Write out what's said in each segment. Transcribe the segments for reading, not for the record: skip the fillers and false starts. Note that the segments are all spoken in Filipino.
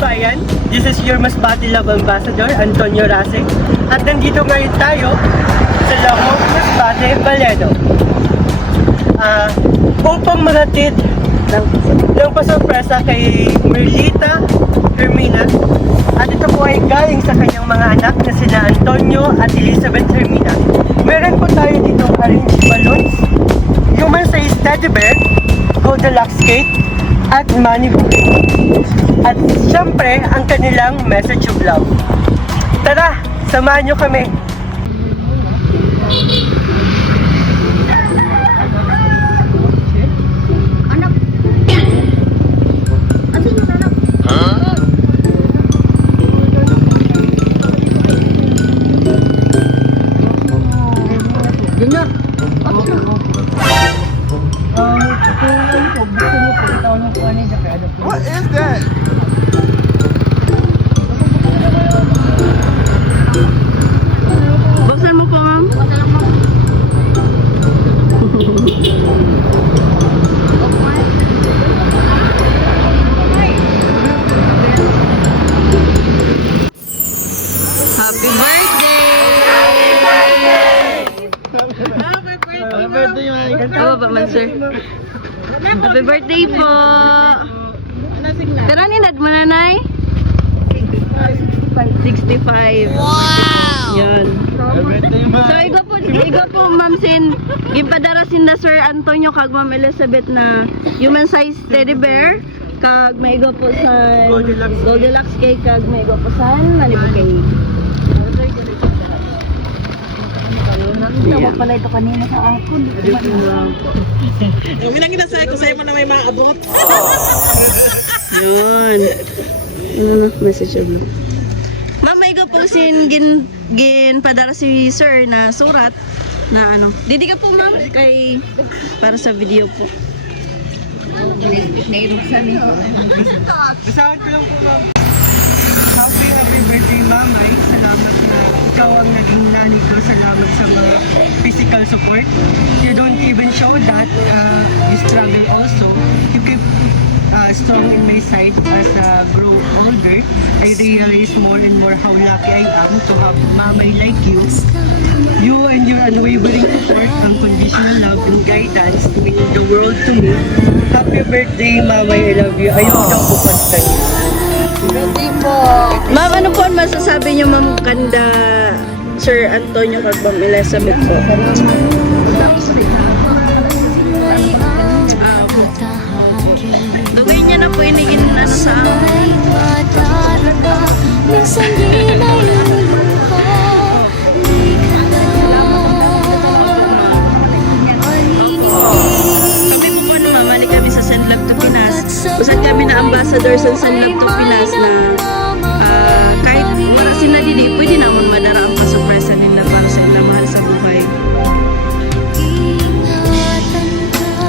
kababayan, this is your Masbate Love Ambassador, Antonio Rasek. At nandito ngayon tayo sa Lamok, Masbate, Valledo. Upang magatid ng pasurpresa kay Merlita Hermina. At ito po ay galing sa kanyang mga anak na sina Antonio at Elizabeth Hermina. Meron po tayo dito arranged balloons, human size teddy bear, Goldilocks cake, at money bouquet. At syempre, ang kanilang message of love. Tara, samahan nyo kami. Anak. Asan yung anak? Yun na. What is that? Buksan mo po, ma'am. Happy birthday! Happy birthday, Mike. Tama ba man, sir? Happy birthday po! Pero ninad mo na, Nay? 65. Wow! Yan. Happy birthday, So, igo po, Ma'am Sin. Gimpadara sinda Sir Antonio kag Ma'am Elizabeth na human size teddy bear. Kag maigo po sa Goldilocks cake kag maigo po sa Malibu cake. Tawag pala ito kanina sa akon. Yung minang sa ako sa'yo mo na may maabot. Yun. Message of love. Ma'am, maigo po gin padara si Sir na surat na ano. Didi ka po, ma'am, kay para sa video po. Basahan ko lang po, ma'am. Happy birthday, Mamay. Salamat na ikaw ang naging nanay ko. Salamat sa mga physical support. You don't even show that you struggle also. You keep strong in my side as I grow older. I realize more and more how lucky I am to have Mamay like you. You and your unwavering support, unconditional love and guidance mean the world to me. Happy birthday, Mamay. I love you. Ayun daw po constant. Ma'am, ano po ang masasabi niyo, Ma'am Kanda, Sir Antonio kag Ma'am Elizabeth po? Dugay niya na po inigin na sa minsan di na luluha, di ka na kami po po naman, mali kami sa Send Love to Pinas. Usan kami na ambassador sa Send Love to Pinas na kahit wala sila dili, pwede naman madara ang pasurpresa nila para sa ilang mahal sa buhay.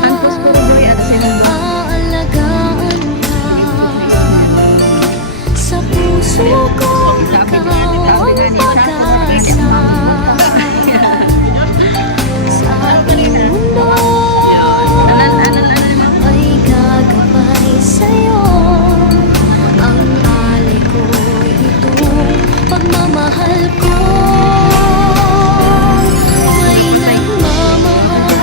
Ang post po boy at Send Love. aalagaan ka sa puso ko. Ikaw ang pag-asa sa ating mundo ay gagabay sa'yo. Ang alay ko itong pagmamahal ko ay nagmamahal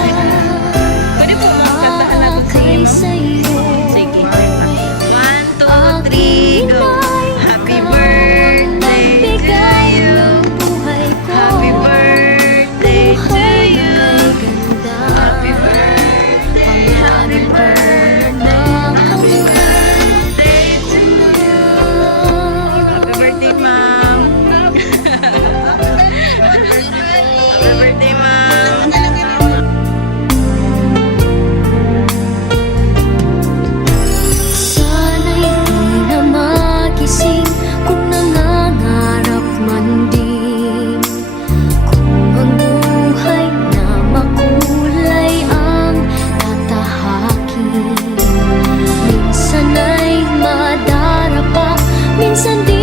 Pwede po mga kantahan natin sa kay inyo. sa'yo. Sige. 1, 2, 3, go! Happy birthday to you! Buhay ko Happy birthday to you! ganda. Happy birthday! Happy birthday to you! Happy birthday, Ma'am! Happy birthday, Ma'am! Sana'y di na magising kung nangangarap man din. Kung ang buhay na makulay ang tatahakin. Minsan ay madarapa, minsan di